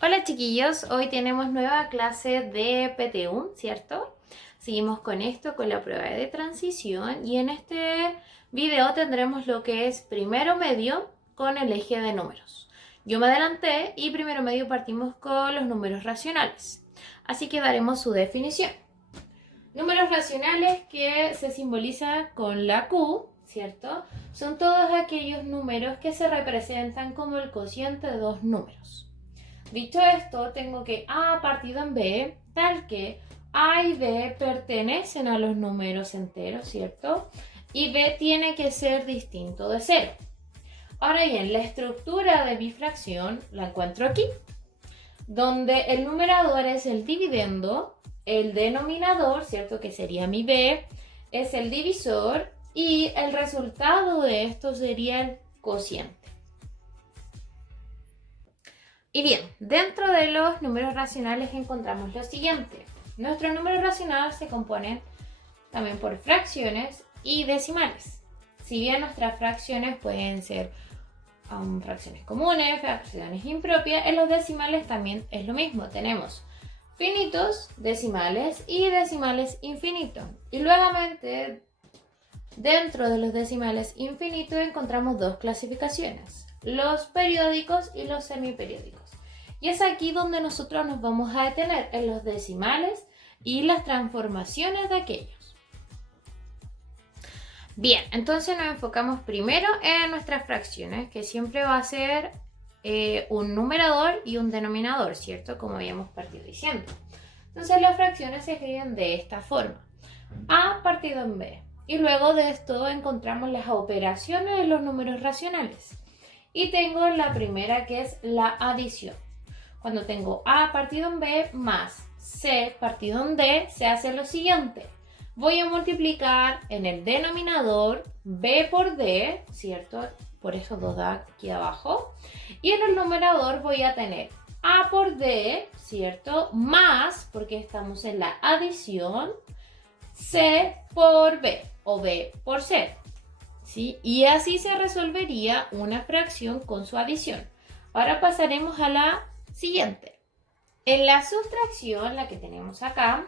Hola chiquillos, hoy tenemos nueva clase de PTU, ¿cierto? Seguimos con esto, con la prueba de transición y en este video tendremos lo que es primero medio con el eje de números. Yo me adelanté y primero medio partimos con los números racionales, así que daremos su definición. Números racionales que se simbolizan con la Q, ¿cierto? Son todos aquellos números que se representan como el cociente de dos números. Dicho esto, tengo que A partido en B, tal que A y B pertenecen a los números enteros, ¿cierto? Y B tiene que ser distinto de 0. Ahora bien, la estructura de mi fracción la encuentro aquí, donde el numerador es el dividendo, el denominador, ¿cierto? Que sería mi B, es el divisor y el resultado de esto sería el cociente. Y bien, dentro de los números racionales encontramos lo siguiente. Nuestros números racionales se componen también por fracciones y decimales. Si bien nuestras fracciones pueden ser fracciones comunes, fracciones impropias, en los decimales también es lo mismo. Tenemos finitos decimales y decimales infinitos. Y luego dentro de los decimales infinitos encontramos dos clasificaciones, los periódicos y los semiperiódicos. Y es aquí donde nosotros nos vamos a detener, en los decimales y las transformaciones de aquellos. Bien, entonces nos enfocamos primero en nuestras fracciones, que siempre va a ser un numerador y un denominador, ¿cierto? Como habíamos partido diciendo. Entonces las fracciones se escriben de esta forma. A partido en B. Y luego de esto encontramos las operaciones de los números racionales. Y tengo la primera que es la adición. Cuando tengo A partido en B más C partido en D, se hace lo siguiente. Voy a multiplicar en el denominador B por D, ¿cierto? Por eso 2 aquí abajo. Y en el numerador voy a tener A por D, ¿cierto? Más, porque estamos en la adición, C por B o B por C. ¿Sí? Y así se resolvería una fracción con su adición. Ahora pasaremos a la siguiente. En la sustracción, la que tenemos acá,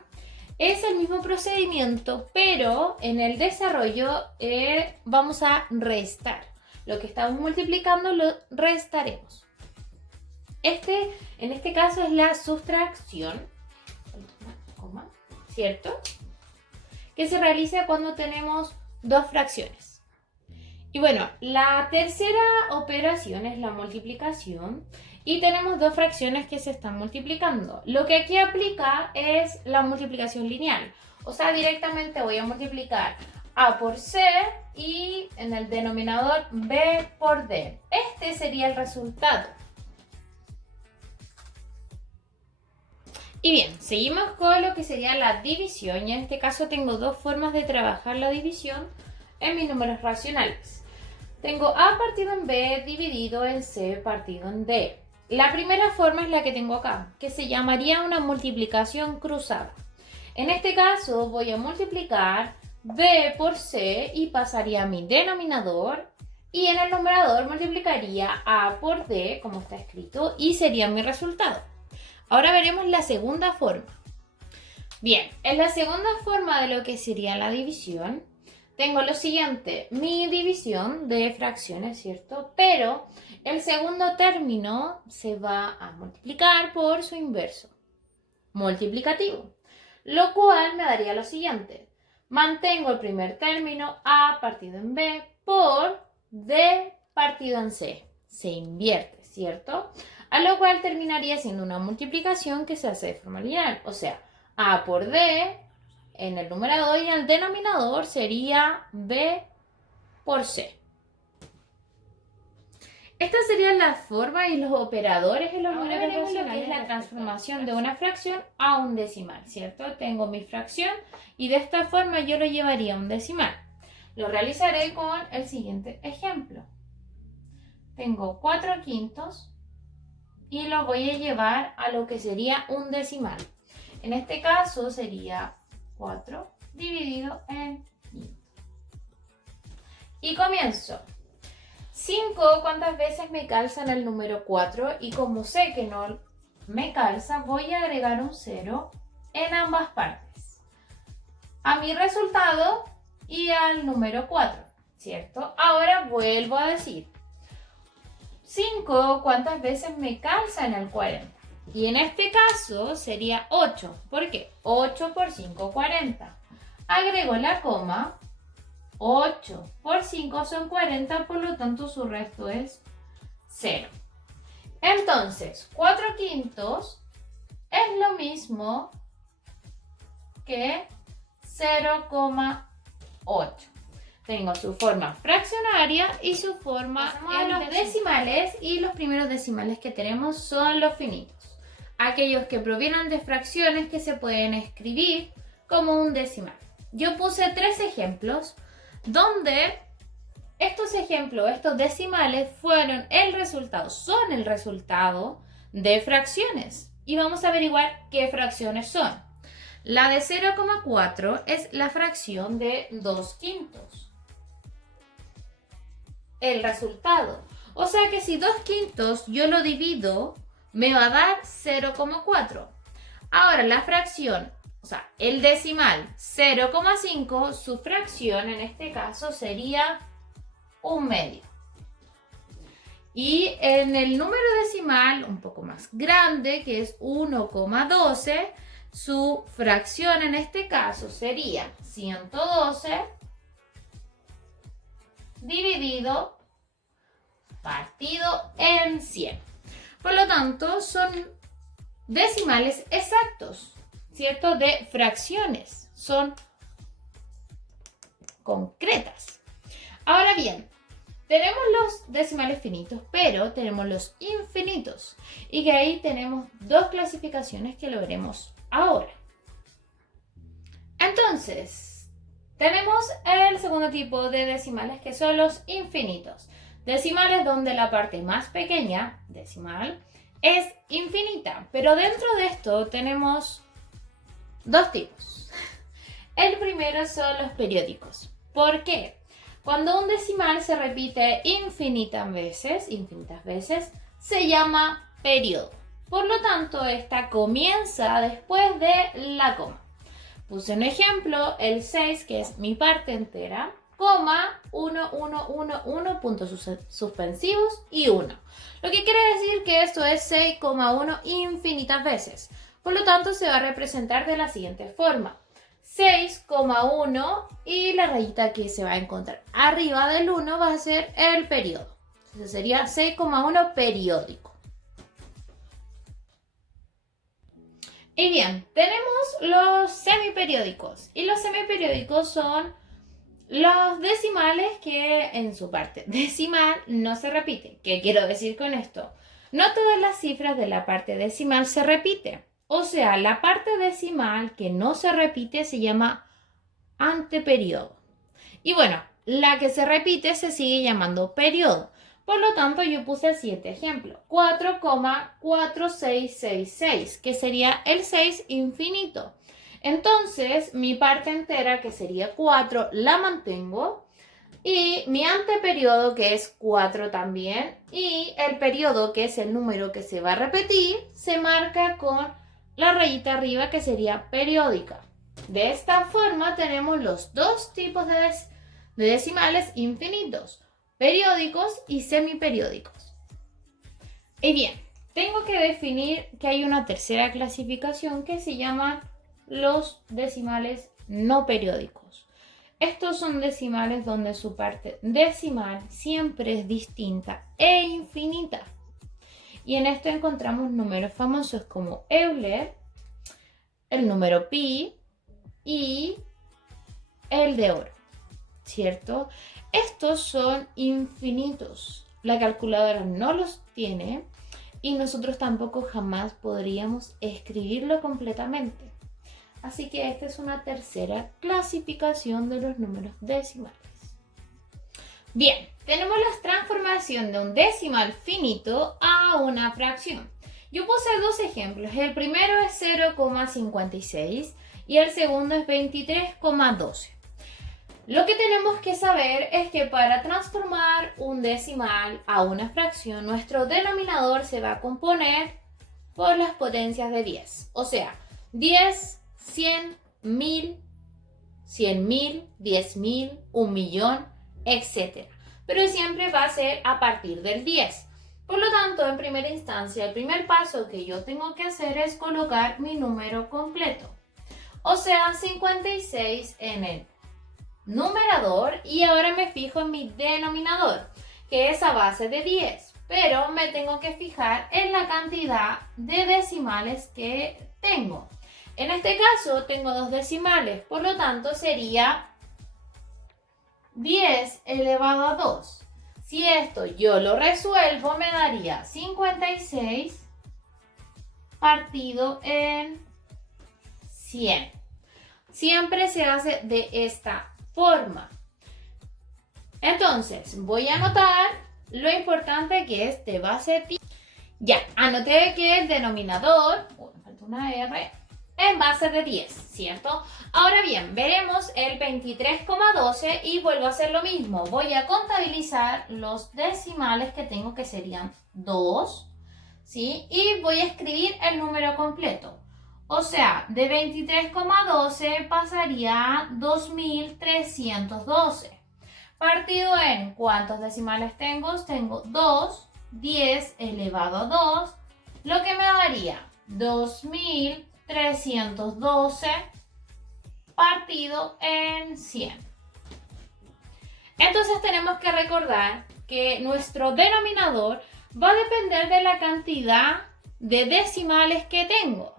es el mismo procedimiento, pero en el desarrollo vamos a restar. Lo que estamos multiplicando lo restaremos. En este caso es la sustracción, ¿cierto? Que se realiza cuando tenemos dos fracciones. Y bueno, la tercera operación es la multiplicación y tenemos dos fracciones que se están multiplicando. Lo que aquí aplica es la multiplicación lineal. O sea, directamente voy a multiplicar A por C y en el denominador B por D. Este sería el resultado. Y bien, seguimos con lo que sería la división y en este caso tengo dos formas de trabajar la división en mis números racionales. Tengo A partido en B dividido en C partido en D. La primera forma es la que tengo acá, que se llamaría una multiplicación cruzada. En este caso voy a multiplicar B por C y pasaría a mi denominador y en el numerador multiplicaría A por D, como está escrito, y sería mi resultado. Ahora veremos la segunda forma. Bien, en la segunda forma de lo que sería la división, tengo lo siguiente, mi división de fracciones, ¿cierto? Pero el segundo término se va a multiplicar por su inverso, multiplicativo, lo cual me daría lo siguiente. Mantengo el primer término A partido en B por D partido en C. Se invierte, ¿cierto? A lo cual terminaría siendo una multiplicación que se hace de forma lineal, o sea, A por D en el numerador y en el denominador sería B por C. Estas serían las formas y los operadores en los números racionales. Lo que es la transformación de una fracción a un decimal, ¿cierto? Tengo mi fracción y de esta forma yo lo llevaría a un decimal. Lo realizaré con el siguiente ejemplo. Tengo 4 quintos y lo voy a llevar a lo que sería un decimal. En este caso sería 4 dividido en 5. Y comienzo. 5, ¿cuántas veces me calza en el número 4? Y como sé que no me calza, voy a agregar un 0 en ambas partes. A mi resultado y al número 4, ¿cierto? Ahora vuelvo a decir, 5, ¿cuántas veces me calza en el 40? Y en este caso sería 8. ¿Por qué? 8 por 5, 40. Agrego la coma. 8 por 5 son 40, por lo tanto su resto es 0. Entonces, 4/5 es lo mismo que 0,8. Tengo su forma fraccionaria y su forma en los decimales, y los primeros decimales que tenemos son los finitos. Aquellos que provienen de fracciones que se pueden escribir como un decimal. Yo puse 3 ejemplos donde estos ejemplos, estos decimales son el resultado de fracciones. Y vamos a averiguar qué fracciones son. La de 0,4 es la fracción de 2/5. El resultado. O sea que si 2/5 yo lo divido, me va a dar 0,4. Ahora la fracción, o sea, el decimal 0,5, su fracción en este caso sería 1/2. Y en el número decimal un poco más grande, que es 1,12, su fracción en este caso sería 112 dividido partido en 100. Por lo tanto, son decimales exactos, ¿cierto? De fracciones, son concretas. Ahora bien, tenemos los decimales finitos, pero tenemos los infinitos. Y que ahí tenemos dos clasificaciones que lo veremos ahora. Entonces, tenemos el segundo tipo de decimales, que son los infinitos. Decimales donde la parte más pequeña, decimal, es infinita. Pero dentro de esto tenemos dos tipos. El primero son los periódicos. ¿Por qué? Cuando un decimal se repite infinitas veces, se llama periodo. Por lo tanto, esta comienza después de la coma. Puse un ejemplo, el 6, que es mi parte entera, coma, 1, 1, 1, 1, puntos suspensivos y 1. Lo que quiere decir que esto es 6,1 infinitas veces. Por lo tanto, se va a representar de la siguiente forma. 6,1 y la rayita que se va a encontrar arriba del 1 va a ser el periodo. Entonces sería 6,1 periódico. Y bien, tenemos los semiperiódicos. Y los semiperiódicos son los decimales que en su parte decimal no se repiten. ¿Qué quiero decir con esto? No todas las cifras de la parte decimal se repiten. O sea, la parte decimal que no se repite se llama anteperiodo. Y bueno, la que se repite se sigue llamando periodo. Por lo tanto, yo puse el siguiente ejemplo. 4,4666, que sería el 6 infinito. Entonces, mi parte entera, que sería 4, la mantengo. Y mi anteperiodo, que es 4 también. Y el periodo, que es el número que se va a repetir, se marca con la rayita arriba, que sería periódica. De esta forma tenemos los dos tipos de decimales infinitos, periódicos y semiperiódicos. Y bien, tengo que definir que hay una tercera clasificación que se llama los decimales no periódicos. Estos son decimales donde su parte decimal siempre es distinta e infinita. Y en esto encontramos números famosos como Euler, el número pi y el de oro, ¿cierto? Estos son infinitos. La calculadora no los tiene y nosotros tampoco jamás podríamos escribirlo completamente. Así que esta es una tercera clasificación de los números decimales. Bien, tenemos la transformación de un decimal finito a una fracción. Yo puse dos ejemplos. El primero es 0,56 y el segundo es 23,12. Lo que tenemos que saber es que para transformar un decimal a una fracción, nuestro denominador se va a componer por las potencias de 10. O sea, 10, 100, 1000, 100.000, 10.000, 1.000.000, etc. Pero siempre va a ser a partir del 10. Por lo tanto, en primera instancia, el primer paso que yo tengo que hacer es colocar mi número completo. O sea, 56 en el numerador y ahora me fijo en mi denominador, que es a base de 10. Pero me tengo que fijar en la cantidad de decimales que tengo. En este caso tengo dos decimales, por lo tanto sería 10 elevado a 2. Si esto yo lo resuelvo, me daría 56 partido en 100. Siempre se hace de esta forma. Entonces, voy a anotar lo importante que es de base 10. Ya, anoté que el denominador, me falta una R, en base de 10, ¿cierto? Ahora bien, veremos el 23,12 y vuelvo a hacer lo mismo. Voy a contabilizar los decimales que tengo, que serían 2, ¿sí? Y voy a escribir el número completo. O sea, de 23,12 pasaría a 2312. Partido en, ¿cuántos decimales tengo? Tengo 2, 10 elevado a 2, lo que me daría 2312 partido en 100. Entonces tenemos que recordar que nuestro denominador va a depender de la cantidad de decimales que tengo.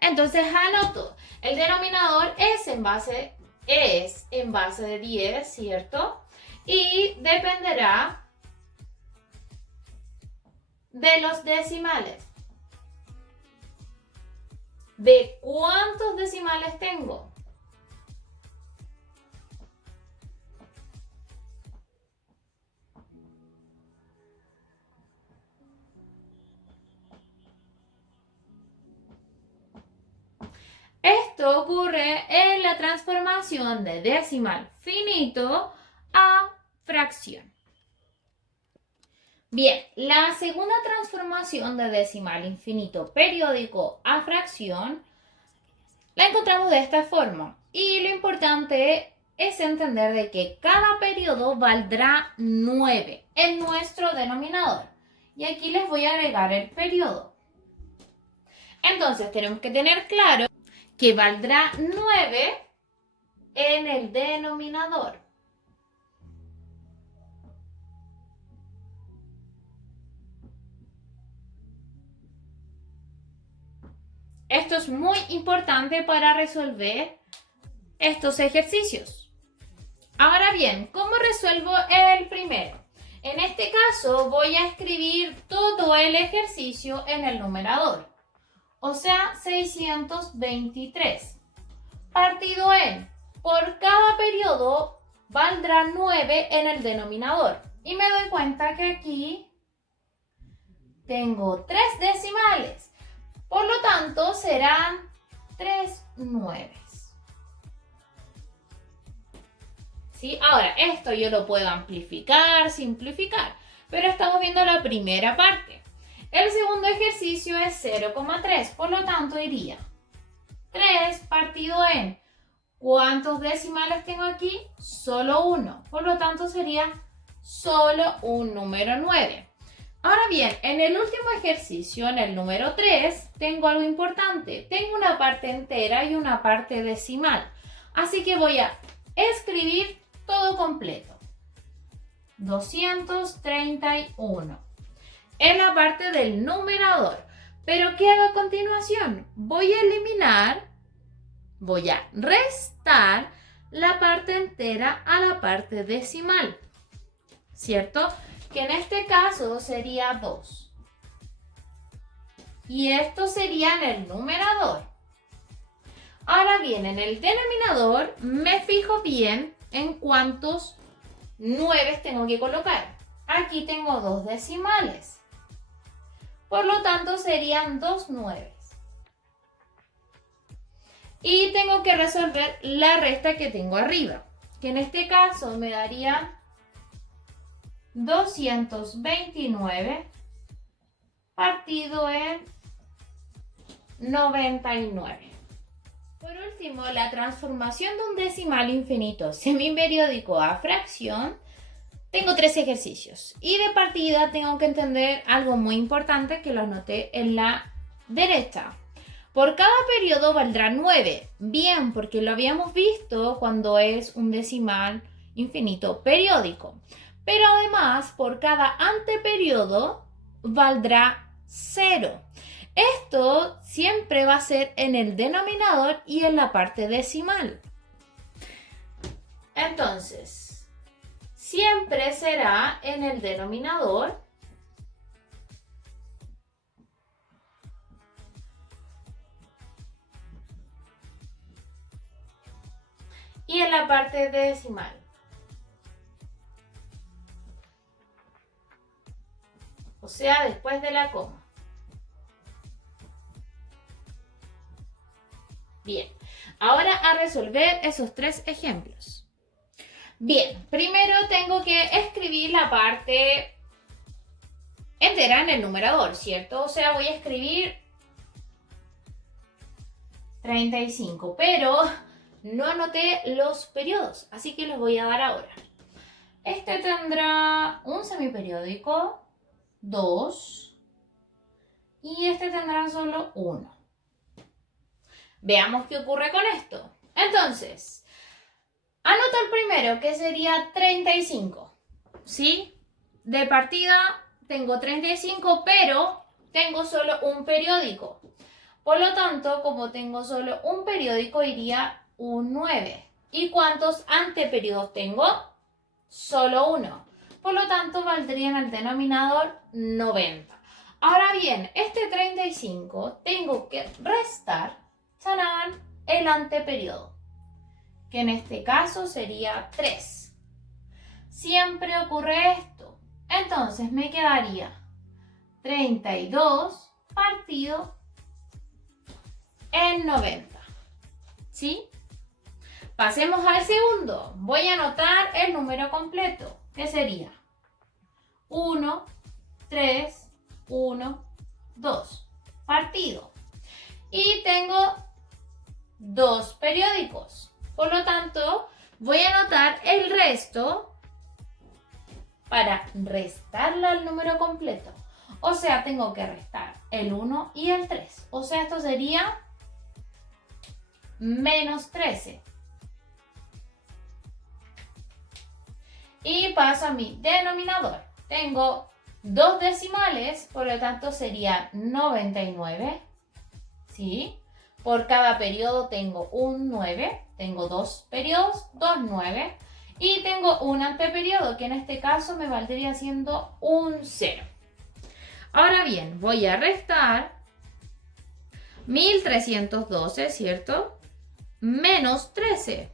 Entonces anoto, el denominador es en base de 10, ¿cierto? Y dependerá de los decimales. ¿De cuántos decimales tengo? Esto ocurre en la transformación de decimal finito a fracción. Bien, la segunda transformación de decimal infinito periódico a fracción la encontramos de esta forma. Y lo importante es entender de que cada periodo valdrá 9 en nuestro denominador. Y aquí les voy a agregar el periodo. Entonces tenemos que tener claro que valdrá 9 en el denominador. Esto es muy importante para resolver estos ejercicios. Ahora bien, ¿cómo resuelvo el primero? En este caso voy a escribir todo el ejercicio en el numerador. O sea, 623. Partido en, por cada periodo valdrá 9 en el denominador. Y me doy cuenta que aquí tengo 3 decimales. Por lo tanto, serán 3 nueves. ¿Sí? Ahora, esto yo lo puedo amplificar, simplificar, pero estamos viendo la primera parte. El segundo ejercicio es 0,3, por lo tanto iría 3 partido en, ¿cuántos decimales tengo aquí? Solo 1, por lo tanto sería solo un número 9. Ahora bien, en el último ejercicio, en el número 3, tengo algo importante. Tengo una parte entera y una parte decimal. Así que voy a escribir todo completo. 231. En la parte del numerador. Pero ¿qué hago a continuación? Voy a eliminar, voy a restar la parte entera a la parte decimal. ¿Cierto? Que en este caso sería 2. Y esto sería en el numerador. Ahora bien, en el denominador me fijo bien en cuántos 9 tengo que colocar. Aquí tengo 2 decimales. Por lo tanto, serían 2 9. Y tengo que resolver la resta que tengo arriba, que en este caso me daría 229 partido en 99. Por último, la transformación de un decimal infinito semiperiódico a fracción. Tengo 3 ejercicios y de partida tengo que entender algo muy importante que lo anoté en la derecha. Por cada periodo valdrá 9. Bien, porque lo habíamos visto cuando es un decimal infinito periódico. Pero además, por cada anteperiodo valdrá 0. Esto siempre va a ser en el denominador y en la parte decimal. Entonces, siempre será en el denominador y en la parte decimal. O sea, después de la coma. Bien, ahora a resolver esos 3 ejemplos. Bien, primero tengo que escribir la parte entera en el numerador, ¿cierto? O sea, voy a escribir 35, pero no anoté los periodos, así que los voy a dar ahora. Este tendrá un semiperiódico, 2, y este tendrá solo 1. Veamos qué ocurre con esto. Entonces, anoto el primero, que sería 35, ¿sí? De partida tengo 35, pero tengo solo un periódico. Por lo tanto, como tengo solo un periódico, iría un 9. ¿Y cuántos anteperiodos tengo? Solo uno. Por lo tanto, valdría en el denominador 90. Ahora bien, este 35 tengo que restar, ¡tarán!, el anteperiodo, que en este caso sería 3. Siempre ocurre esto. Entonces me quedaría 32 partido en 90. ¿Sí? Pasemos al segundo. Voy a anotar el número completo, que sería 1, 3, 1, 2. Partido. Y tengo 2 periódicos. Por lo tanto, voy a anotar el resto para restarle al número completo. O sea, tengo que restar el 1 y el 3. O sea, esto sería menos 13. Y paso a mi denominador. Tengo 2 decimales, por lo tanto sería 99. ¿Sí? Por cada periodo tengo un 9. Tengo 2 periodos, 2 9. Y tengo un anteperiodo, que en este caso me valdría siendo un 0. Ahora bien, voy a restar 1312, ¿cierto? Menos 13.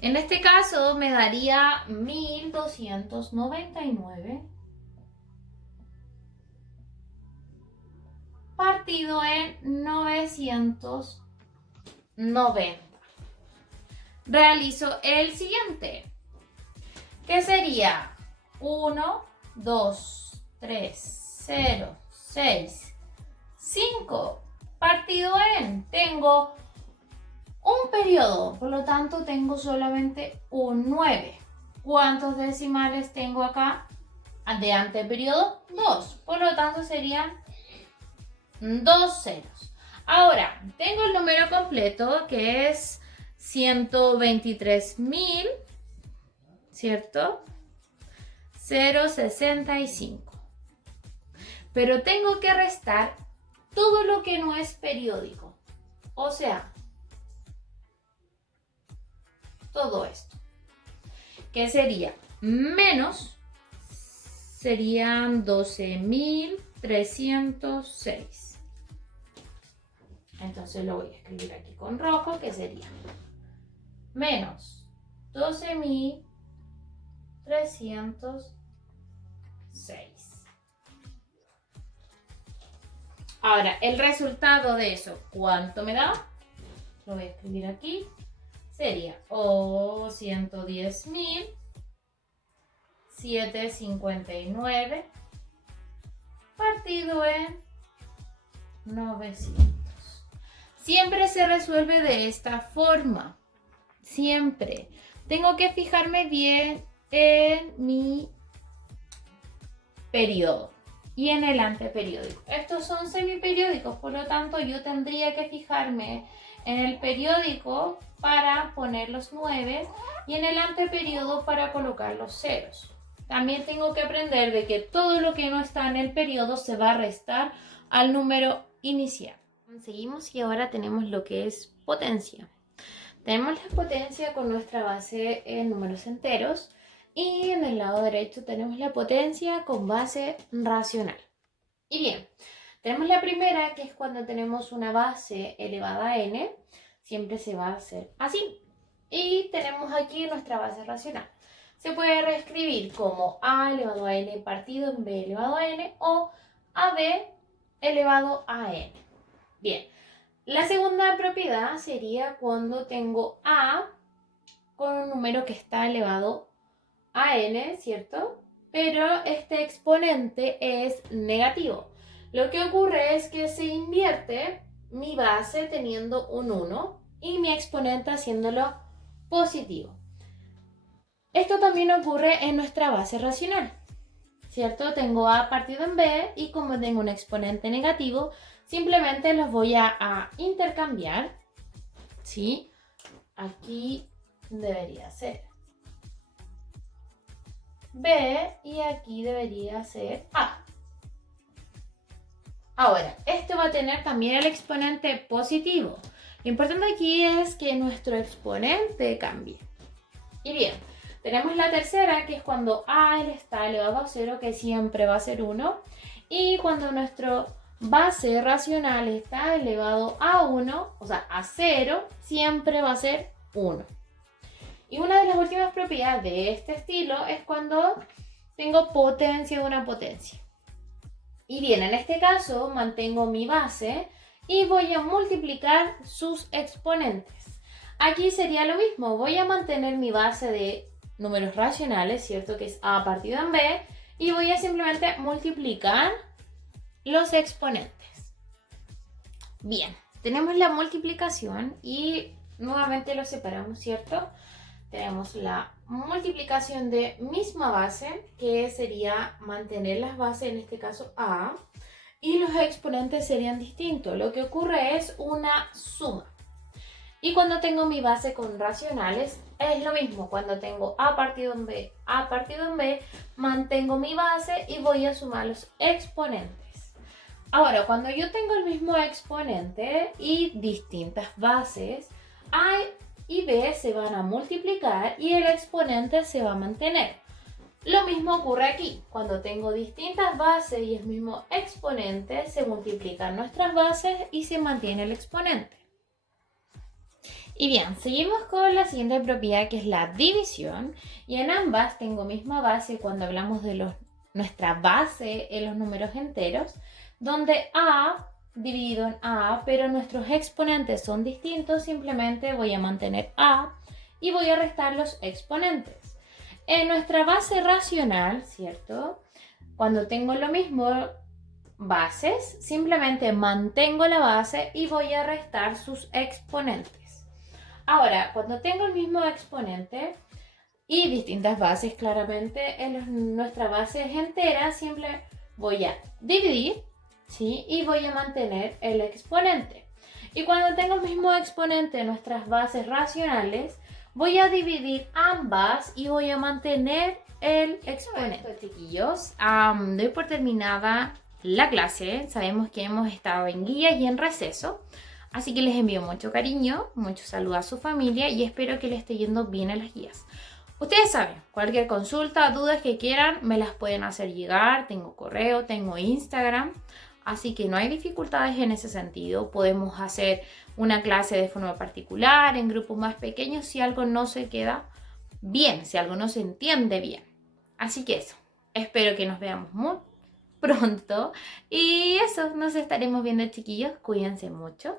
En este caso me daría 1299 partido en 990. Realizo el siguiente, que sería 1, 2, 3, 0, 6, 5 partido en, tengo un periodo, por lo tanto tengo solamente un 9. ¿Cuántos decimales tengo acá? De anteperiodo, 2. Por lo tanto serían 2 ceros. Ahora, tengo el número completo, que es 123.000, ¿cierto? 0,65. Pero tengo que restar todo lo que no es periódico. O sea, todo esto. ¿Qué sería? Menos, serían 12.306. Entonces lo voy a escribir aquí con rojo, que sería menos 12.306. Ahora, el resultado de eso, ¿cuánto me da? Lo voy a escribir aquí. Sería 110.759 partido en 900. Siempre se resuelve de esta forma. Siempre. Tengo que fijarme bien en mi periodo y en el anteperiódico. Estos son semiperiódicos, por lo tanto yo tendría que fijarme en el periódico para poner los 9 y en el anteperiodo para colocar los ceros. También tengo que aprender de que todo lo que no está en el periodo se va a restar al número inicial. Seguimos y ahora tenemos lo que es potencia. Tenemos la potencia con nuestra base en números enteros y en el lado derecho tenemos la potencia con base racional. Y bien, tenemos la primera, que es cuando tenemos una base elevada a n, siempre se va a hacer así. Y tenemos aquí nuestra base racional. Se puede reescribir como a elevado a n partido en b elevado a n o ab elevado a n. Bien, la segunda propiedad sería cuando tengo a con un número que está elevado a n, ¿cierto? Pero este exponente es negativo. Lo que ocurre es que se invierte mi base teniendo un 1 y mi exponente haciéndolo positivo. Esto también ocurre en nuestra base racional, ¿cierto? Tengo a partido en b y como tengo un exponente negativo, simplemente los voy a intercambiar, ¿sí? Aquí debería ser b y aquí debería ser a. Ahora, esto va a tener también el exponente positivo. Lo importante aquí es que nuestro exponente cambie. Y bien, tenemos la tercera, que es cuando a está elevado a 0, que siempre va a ser 1. Y cuando nuestro base racional está elevado a 1, o sea, a 0, siempre va a ser 1. Y una de las últimas propiedades de este estilo es cuando tengo potencia de una potencia. Y bien, en este caso mantengo mi base y voy a multiplicar sus exponentes. Aquí sería lo mismo, voy a mantener mi base de números racionales, ¿cierto? Que es a partido en b, y voy a simplemente multiplicar los exponentes. Bien, tenemos la multiplicación y nuevamente lo separamos, ¿cierto? Tenemos la multiplicación de misma base, que sería mantener las bases, en este caso a, y los exponentes serían distintos. Lo que ocurre es una suma. Y cuando tengo mi base con racionales, es lo mismo. Cuando tengo a partido en b, mantengo mi base y voy a sumar los exponentes. Ahora, cuando yo tengo el mismo exponente y distintas bases, a y b se van a multiplicar y el exponente se va a mantener. Lo mismo ocurre aquí. Cuando tengo distintas bases y el mismo exponente, se multiplican nuestras bases y se mantiene el exponente. Y bien, seguimos con la siguiente propiedad, que es la división. Y en ambas tengo misma base cuando hablamos de nuestra base en los números enteros, donde a dividido en a, pero nuestros exponentes son distintos, simplemente voy a mantener a y voy a restar los exponentes. En nuestra base racional, ¿cierto? Cuando tengo lo mismo bases, simplemente mantengo la base y voy a restar sus exponentes. Ahora, cuando tengo el mismo exponente y distintas bases, claramente en nuestras bases enteras, siempre voy a dividir, ¿sí? Y voy a mantener el exponente. Y cuando tengo el mismo exponente en nuestras bases racionales, voy a dividir ambas y voy a mantener el exponente. Bueno, chiquillos, doy por terminada la clase. Sabemos que hemos estado en guía y en receso. Así que les envío mucho cariño, mucho saludo a su familia y espero que les esté yendo bien en las guías. Ustedes saben, cualquier consulta, dudas que quieran, me las pueden hacer llegar. Tengo correo, tengo Instagram. Así que no hay dificultades en ese sentido. Podemos hacer una clase de forma particular, en grupos más pequeños, si algo no se queda bien, si algo no se entiende bien. Así que eso, espero que nos veamos muy pronto. Y eso, nos estaremos viendo, chiquillos. Cuídense mucho.